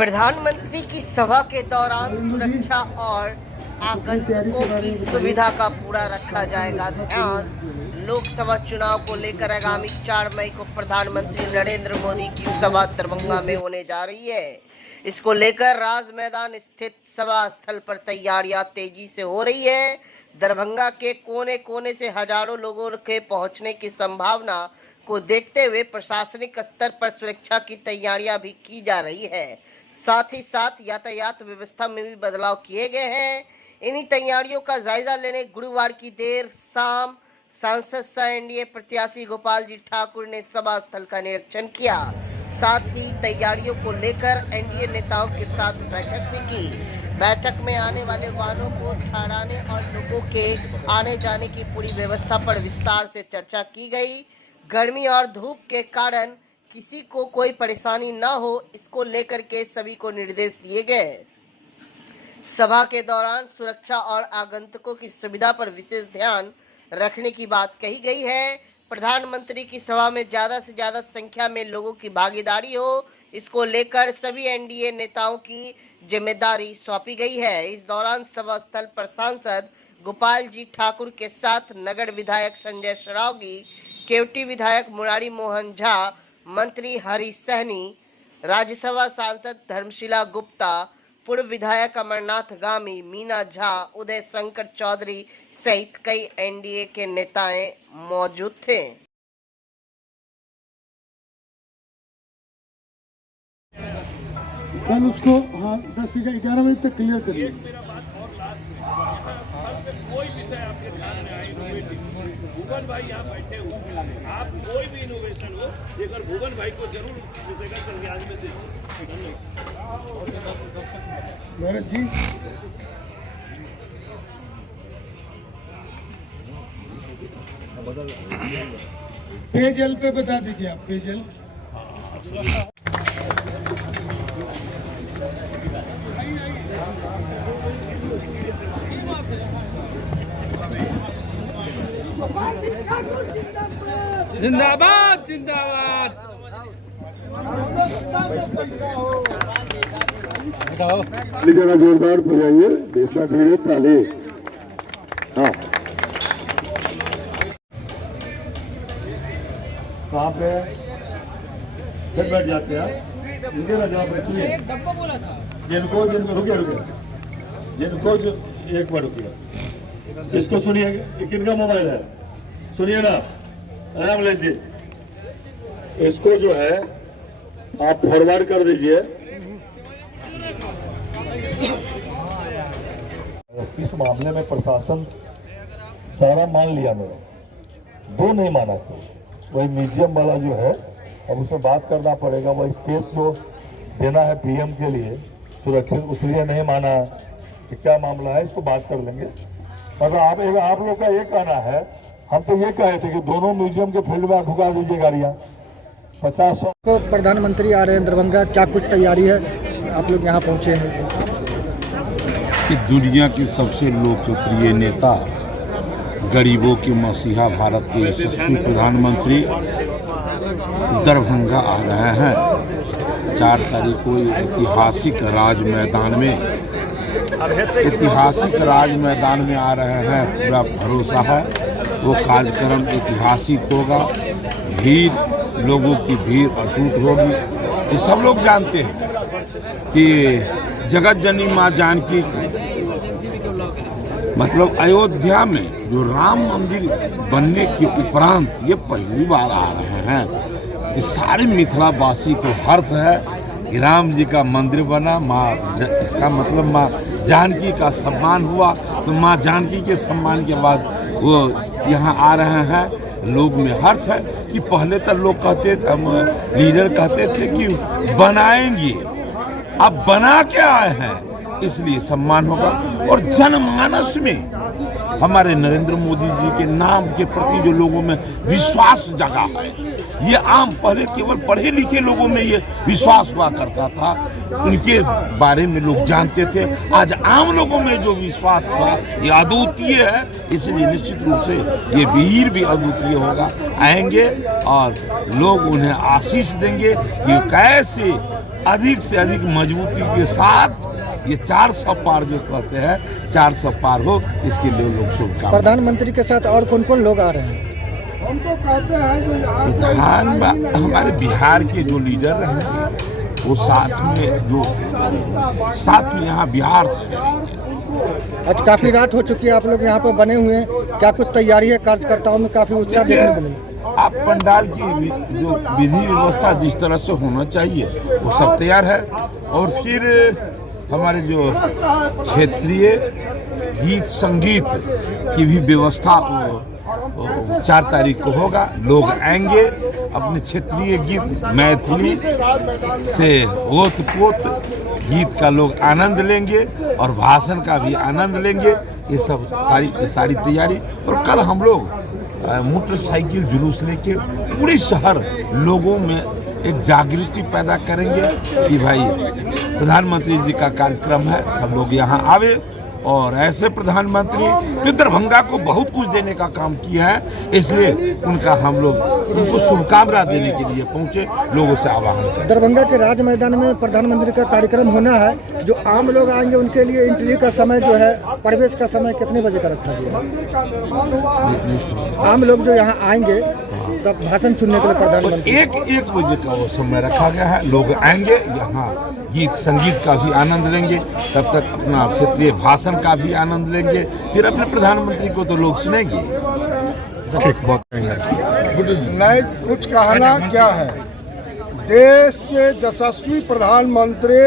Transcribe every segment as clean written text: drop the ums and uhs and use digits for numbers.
प्रधानमंत्री की सभा के दौरान सुरक्षा और आगंतुकों की सुविधा का पूरा रखा जाएगा ध्यान। लोकसभा चुनाव को लेकर आगामी 4 मई को प्रधानमंत्री नरेंद्र मोदी की सभा दरभंगा में होने जा रही है। इसको लेकर राज मैदान स्थित सभा स्थल पर तैयारियां तेजी से हो रही है। दरभंगा के कोने कोने से हजारों लोगों के पहुंचने की संभावना को देखते हुए प्रशासनिक स्तर पर सुरक्षा की तैयारियां भी की जा रही है। साथ ही साथ यातायात व्यवस्था में भी बदलाव किए गए हैं। इन्हीं तैयारियों का जायजा लेने गुरुवार की देर शाम सांसद सह एनडीए प्रत्याशी गोपाल जी ठाकुर ने सभा स्थल का निरीक्षण किया। साथ ही तैयारियों को लेकर एनडीए नेताओं के साथ बैठक भी की। बैठक में आने वाले वाहनों को ठहराने और लोगों के आने जाने की पूरी व्यवस्था पर विस्तार से चर्चा की गई। गर्मी और धूप के कारण किसी को कोई परेशानी न हो, इसको लेकर के सभी को निर्देश दिए गए। सभा के दौरान सुरक्षा और आगंतुकों की सुविधा पर विशेष ध्यान रखने की बात कही गई है। प्रधानमंत्री की सभा में ज़्यादा से ज़्यादा संख्या में लोगों की भागीदारी हो, इसको लेकर सभी एनडीए नेताओं की जिम्मेदारी सौंपी गई है। इस दौरान सभा स्थल पर सांसद गोपाल जी ठाकुर के साथ नगर विधायक संजय सरावगी, केवटी विधायक मुरारी मोहन झा, मंत्री हरी सहनी, राज्यसभा सांसद धर्मशिला गुप्ता, पूर्व विधायक अमरनाथ गामी, मीना झा, उदय शंकर चौधरी सहित कई एनडीए के नेताएं मौजूद थे। कल उसको 10 से 11 बजे तक क्लियर करिए। कोई विषय आपके ध्यान में आए, भुवन भाई यहाँ बैठे हुए, आप कोई भी इनोवेशन हो लेकर भुवन भाई को जरूर विषय का संज्ञान में दें। जी पेयजल पे बता दीजिए आप। पेयजल जिंदाबाद जिंदाबाद। जरा जोरदार बजाइए, देशा धीरे ताले। हाँ, कहाँ पे फिर बैठ जाते हैं? इनके ना जवाब रखिए। डब्बा बोला था जिनको रुके जिनको एक बार रुकिए, इसको सुनिए। ये किनका मोबाइल है? सुनिए ना, आराम लीजिए। इसको जो है आप फॉरवर्ड कर दीजिए। इस मामले में प्रशासन सारा मान लिया, मेरा 2 नहीं माना था। वही म्यूजियम वाला जो है, अब उसमें बात करना पड़ेगा। वह स्पेस जो देना है पीएम के लिए सुरक्षित, उसलिए नहीं माना कि क्या मामला है, इसको बात कर लेंगे। और आप लोग का ये कहना है, हम तो ये कहे थे कि दोनों म्यूजियम के फील्ड में आप ढुका दीजिए गाड़ियाँ 50। तो प्रधानमंत्री आ रहे हैं दरभंगा, क्या कुछ तैयारी है? आप लोग यहाँ पहुँचे हैं कि दुनिया के सबसे लोकप्रिय नेता, गरीबों के मसीहा, भारत के यशस्वी प्रधानमंत्री दरभंगा आ रहे हैं। 4 तारीख को ऐतिहासिक राज मैदान में आ रहे हैं। पूरा भरोसा है वो कार्यक्रम ऐतिहासिक होगा। भीड़, लोगों की भीड़ अटूट होगी। ये सब लोग जानते हैं कि जगत जननी माँ जानकी, मतलब अयोध्या में जो राम मंदिर बनने के उपरांत ये पहली बार आ रहे हैं। तो सारे मिथिलावासी को हर्ष है कि राम जी का मंदिर बना। इसका मतलब माँ जानकी का सम्मान हुआ। तो माँ जानकी के सम्मान के बाद वो यहाँ आ रहे हैं। लोग में हर्ष है कि पहले तक लोग कहते, लीडर कहते थे कि बनाएंगे, अब बना के आए हैं, इसलिए सम्मान होगा। और जनमानस में हमारे नरेंद्र मोदी जी के नाम के प्रति जो लोगों में विश्वास जगा है, ये आम पहले केवल पढ़े लिखे लोगों में ये विश्वास हुआ करता था, उनके बारे में लोग जानते थे। आज आम लोगों में जो विश्वास हुआ ये अद्वितीय है, इसलिए निश्चित रूप से ये वीर भी अद्वितीय होगा। आएंगे और लोग उन्हें आशीष देंगे कि कैसे अधिक से अधिक मजबूती के साथ ये 400 पार जो कहते हैं 400 पार हो, इसके लिए लोग शुभकामनाएं। प्रधानमंत्री के साथ और कौन कौन लोग आ रहे हैं? हमारे बिहार के जो लीडर रहेंगे वो साथ में यहाँ बिहार से। आज काफी रात हो चुकी है, आप लोग यहाँ पर बने हुए हैं, क्या कुछ तैयारी है? कार्यकर्ताओं में काफी उत्साह देखने को मिला। आप पंडाल की जो विधि व्यवस्था जिस तरह से होना चाहिए वो सब तैयार है। और फिर हमारे जो क्षेत्रीय गीत संगीत की भी व्यवस्था 4 तारीख को होगा। लोग आएंगे, अपने क्षेत्रीय गीत मैथिली से ओत पोत गीत का लोग आनंद लेंगे और भाषण का भी आनंद लेंगे। ये सब सारी तैयारी। और कल हम लोग मोटरसाइकिल जुलूस लेके पूरे शहर लोगों में एक जागृति पैदा करेंगे कि भाई प्रधानमंत्री जी का कार्यक्रम है, सब लोग यहाँ आवे। और ऐसे प्रधानमंत्री जो दरभंगा को बहुत कुछ देने का काम किया है, इसलिए उनको शुभकामना देने के लिए पहुंचे, लोगों से आह्वान करें। दरभंगा के राज मैदान में प्रधानमंत्री का कार्यक्रम होना है, जो आम लोग आएंगे उनके लिए एंट्री का समय जो है, प्रवेश का समय कितने बजे का रखा गया है? आम लोग जो यहाँ आएंगे सब भाषण सुनने के लिए प्रधानमंत्री 1 बजे का वो समय रखा गया है। लोग आएंगे यहाँ, गीत संगीत का भी आनंद लेंगे, तब तक अपना क्षेत्रीय भाषण का भी आनंद लेंगे, फिर अपने प्रधानमंत्री को तो लोग सुनेंगे। बहुत नहीं कुछ कहना क्या है। देश के यशस्वी प्रधानमंत्री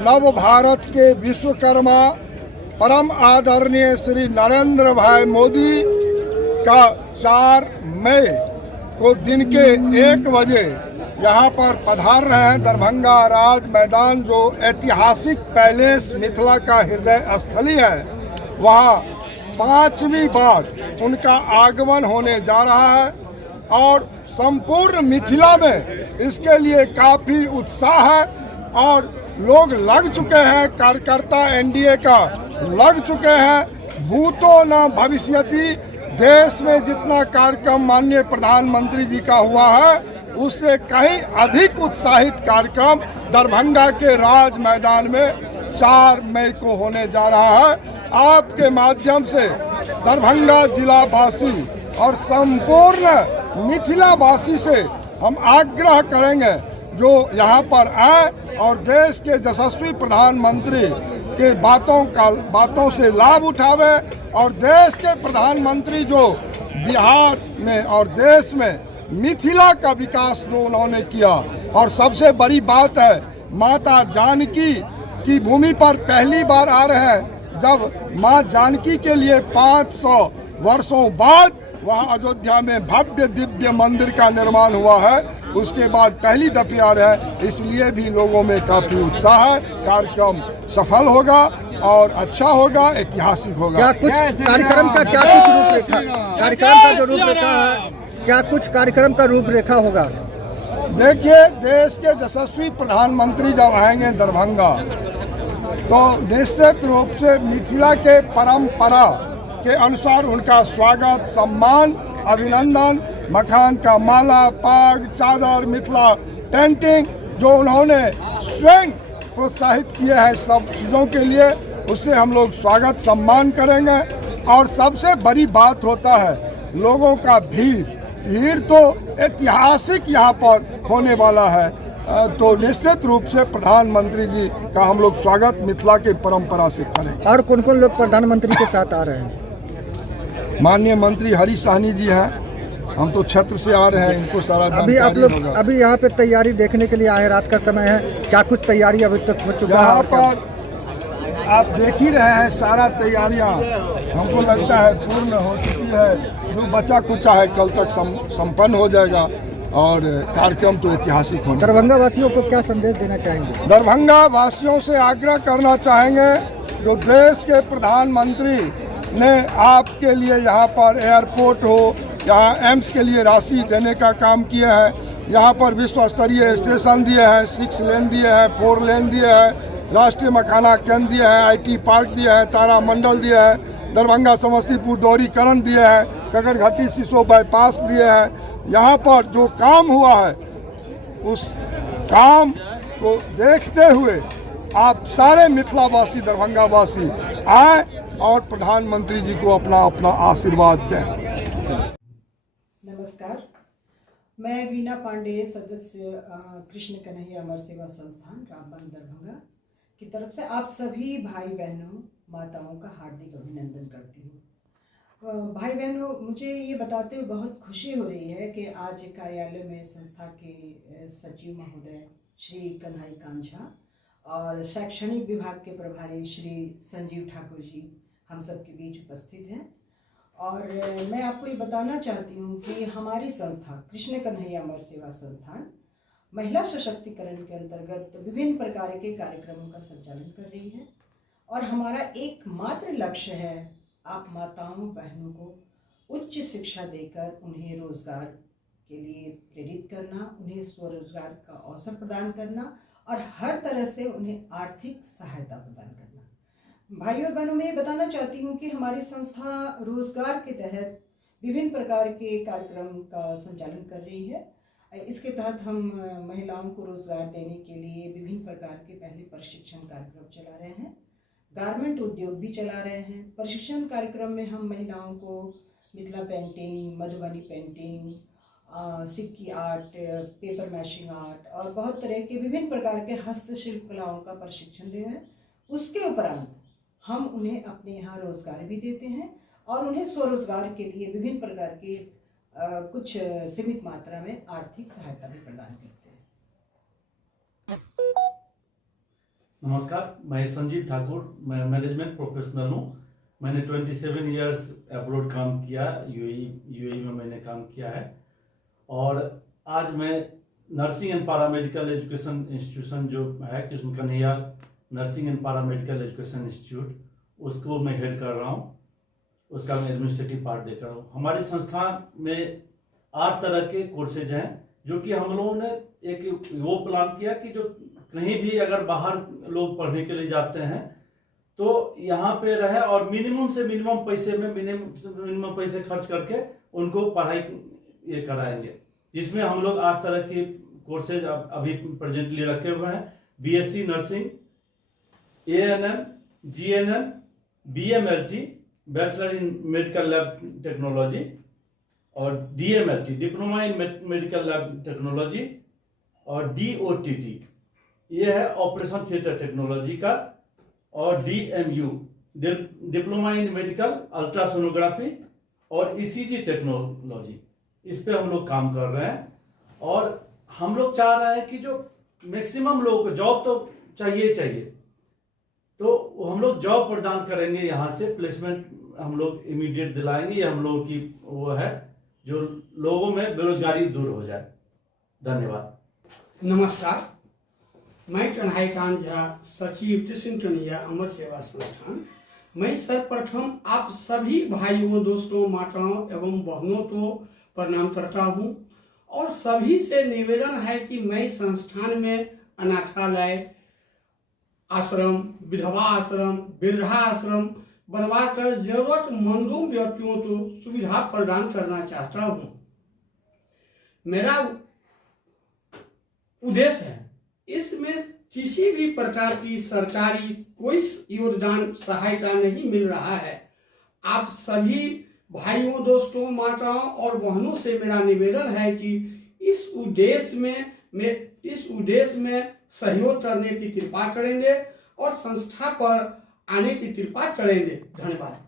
नव भारत के विश्वकर्मा परम आदरणीय श्री नरेंद्र भाई मोदी का 4 मई को दिन के 1 बजे यहाँ पर पधार रहे हैं। दरभंगा राज मैदान जो ऐतिहासिक पैलेस मिथिला का हृदय स्थली है, वहाँ 5वीं बार उनका आगमन होने जा रहा है। और संपूर्ण मिथिला में इसके लिए काफ़ी उत्साह है और लोग लग चुके हैं, कार्यकर्ता एनडीए का लग चुके हैं। भूतो न भविष्यति, देश में जितना कार्यक्रम माननीय प्रधानमंत्री जी का हुआ है उससे कहीं अधिक उत्साहित कार्यक्रम दरभंगा के राज मैदान में 4 मई को होने जा रहा है। आपके माध्यम से दरभंगा जिलावासी और संपूर्ण मिथिलावासी से हम आग्रह करेंगे जो यहाँ पर आए और देश के यशस्वी प्रधानमंत्री के बातों से लाभ उठावे। और देश के प्रधानमंत्री जो बिहार में और देश में मिथिला का विकास जो उन्होंने किया, और सबसे बड़ी बात है माता जानकी की भूमि पर पहली बार आ रहे हैं, जब माँ जानकी के लिए 500 वर्षों बाद वहाँ अयोध्या में भव्य दिव्य मंदिर का निर्माण हुआ है, उसके बाद पहली दफे आ रहे हैं। इसलिए भी लोगों में काफी उत्साह है। कार्यक्रम सफल होगा और अच्छा होगा, ऐतिहासिक होगा। क्या कुछ कार्यक्रम का क्या कुछ रूपरेखा, कार्यक्रम का जो रूपरेखा है, क्या कुछ कार्यक्रम का रूपरेखा होगा? देखिए, देश के यशस्वी प्रधानमंत्री जब आएंगे दरभंगा तो निश्चित रूप से मिथिला के परंपरा के अनुसार उनका स्वागत, सम्मान, अभिनंदन, मखान का माला, पाग, चादर, मिथिला टेंटिंग जो उन्होंने स्वयं प्रोत्साहित किए हैं सब चीज़ों के लिए, उससे हम लोग स्वागत सम्मान करेंगे। और सबसे बड़ी बात होता है लोगों का भीड़ तो ऐतिहासिक यहाँ पर होने वाला है। तो निश्चित रूप से प्रधानमंत्री जी का हम लोग स्वागत मिथिला के परंपरा से करेंगे। और कौन कौन लोग प्रधानमंत्री के साथ आ रहे हैं? माननीय मंत्री हरीश साहनी जी हैं, हम तो क्षेत्र से आ रहे हैं, इनको सारा अभी आप लोग अभी यहाँ पे तैयारी देखने के लिए आए, रात का समय है, क्या कुछ तैयारी अभी तक हो चुका है? यहाँ पर आप देख ही रहे हैं सारा तैयारियाँ हमको लगता है पूर्ण हो चुकी है। जो बचा कुचा है कल तक संपन्न हो जाएगा और कार्यक्रम तो ऐतिहासिक होगा। दरभंगा वासियों को क्या संदेश देना चाहेंगे? दरभंगा वासियों से आग्रह करना चाहेंगे, जो देश के प्रधानमंत्री ने आपके लिए यहाँ पर एयरपोर्ट हो, यहाँ एम्स के लिए राशि देने का काम किया है, यहाँ पर विश्व स्तरीय स्टेशन दिए हैं, 6 लेन दिए हैं, 4 लेन दिए हैं, राष्ट्रीय मखाना केंद्र दिए हैं, IT पार्क दिया है, तारा मंडल दिया है, दरभंगा समस्तीपुर दोहरीकरण दिए हैं, कगरघट्टी सिसो बाईपास दिए हैं। यहाँ पर जो काम हुआ है उस काम को देखते हुए आप सारे मिथिलावासी, दरभंगावासी आए और प्रधानमंत्री जी को अपना अपना आशीर्वाद दें। नमस्कार, मैं वीना पांडे, सदस्य कृष्ण कन्हैया अमर सेवा संस्थान रामबन दरभंगा की तरफ से आप सभी भाई बहनों, माताओं का हार्दिक अभिनंदन करती हूँ। भाई बहनों, मुझे ये बताते हुए बहुत खुशी हो रही है कि आज कार्यालय में संस्था के सचिव महोदय श्री कन्हई कांझा और शैक्षणिक विभाग के प्रभारी श्री संजीव ठाकुर जी हम सब के बीच उपस्थित हैं। और मैं आपको ये बताना चाहती हूँ कि हमारी संस्था कृष्ण कन्हैया अमर सेवा संस्थान महिला सशक्तिकरण के अंतर्गत विभिन्न प्रकार के कार्यक्रमों का संचालन कर रही है और हमारा एकमात्र लक्ष्य है आप माताओं बहनों को उच्च शिक्षा देकर उन्हें रोजगार के लिए प्रेरित करना, उन्हें स्वरोजगार का अवसर प्रदान करना और हर तरह से उन्हें आर्थिक सहायता प्रदान करना। भाइयों और बहनों, मैं ये बताना चाहती हूँ कि हमारी संस्था रोजगार के तहत विभिन्न प्रकार के कार्यक्रम का संचालन कर रही है। इसके तहत हम महिलाओं को रोजगार देने के लिए विभिन्न प्रकार के पहले प्रशिक्षण कार्यक्रम चला रहे हैं, गारमेंट उद्योग भी चला रहे हैं। प्रशिक्षण कार्यक्रम में हम महिलाओं को मिथिला पेंटिंग, मधुबनी पेंटिंग, सिक्की आर्ट, पेपर मैशिंग आर्ट और बहुत तरह के विभिन्न प्रकार के हस्तशिल्प कलाओं का प्रशिक्षण दे रहे हैं। उसके उपरांत हम उन्हें अपने यहाँ रोजगार भी देते हैं और उन्हें स्वरोजगार के लिए विभिन्न प्रकार के कुछ सीमित मात्रा में आर्थिक सहायता भी प्रदान करते हैं। नमस्कार, मैं संजीव ठाकुर, मैं मैनेजमेंट प्रोफेशनल हूँ। मैंने 27 इयर्स अब्रॉड काम किया, यूएई में मैंने काम किया है और आज मैं nursing and paramedical education institution जो है Krishna Kanhaiya nursing and paramedical education institute, उसको मैं हेड कर रहा हूँ। उसका मैं एडमिनिस्ट्रेटिव पार्ट देकर हूँ। हमारी संस्थान में 8 तरह के कोर्सेज हैं जो कि हम लोगों ने एक वो प्लान किया कि जो कहीं भी अगर बाहर लोग पढ़ने के लिए जाते हैं तो यहाँ पे रहे और मिनिमम से मिनिमम पैसे में मिनिमम पैसे खर्च करके उनको पढ़ाई ये कराएंगे। जिसमें हम लोग 8 तरह के कोर्सेज अभी प्रेजेंटली रखे हुए हैं। BSc nursing, ANM, GNM, BMLT bachelor in medical lab technology और DMLT diploma in medical lab technology और डीओटीटी ये है ऑपरेशन थिएटर टेक्नोलॉजी का और DMU diploma in medical ultrasonography और ईसीजी टेक्नोलॉजी, इस पे हम लोग काम कर रहे हैं। और हम लोग चाह रहे हैं कि जो मैक्सिमम लोगों को जॉब तो चाहिए तो हम लोग जॉब प्रदान करेंगे, यहाँ से प्लेसमेंट हम लोग इमीडिएट दिलाएंगे। ये हम लोगों की वो है जो लोगों में बेरोजगारी दूर हो जाए। धन्यवाद। नमस्कार, मैं कन्हई कांझा, सचिव कृष्ण कन्हैया अमर सेवा संस्थान। मैं सर्वप्रथम आप सभी भाइयों, दोस्तों, माताओं एवं बहनों को प्रणाम करता हूं और सभी से निवेदन है कि मैं संस्थान में अनाथालय, आश्रम, विधवा आश्रम, वृद्धा आश्रम बनवाकर जरूरतमंदों व्यक्तियों को सुविधा प्रदान करना चाहता हूं। मेरा उद्देश्य है इसमें किसी भी प्रकार की सरकारी कोई योगदान सहायता नहीं मिल रहा है। आप सभी भाइयों, दोस्तों, माताओं और बहनों से मेरा निवेदन है कि इस उद्देश्य में सहयोग करने की कृपा करेंगे और संस्था पर आने की कृपा करेंगे। धन्यवाद।